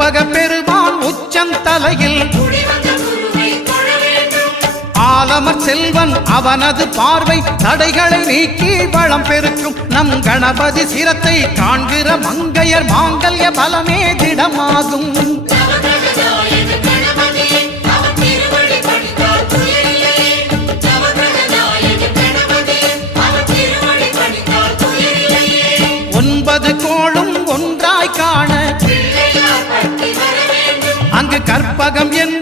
கற்பக பெருமான் உச்சந்தலையில் ஆலமர் செல்வன் அவனது பார்வை தடைகளை நீக்கி வளம் பெருக்கும் நம் கணபதி சிரத்தை காண்கிற மங்கையர் மாங்கல்ய பலமே திடமாகும் ஒன்பது கோளும் ஒன்றாய் காண அங்கு கற்பகம் என்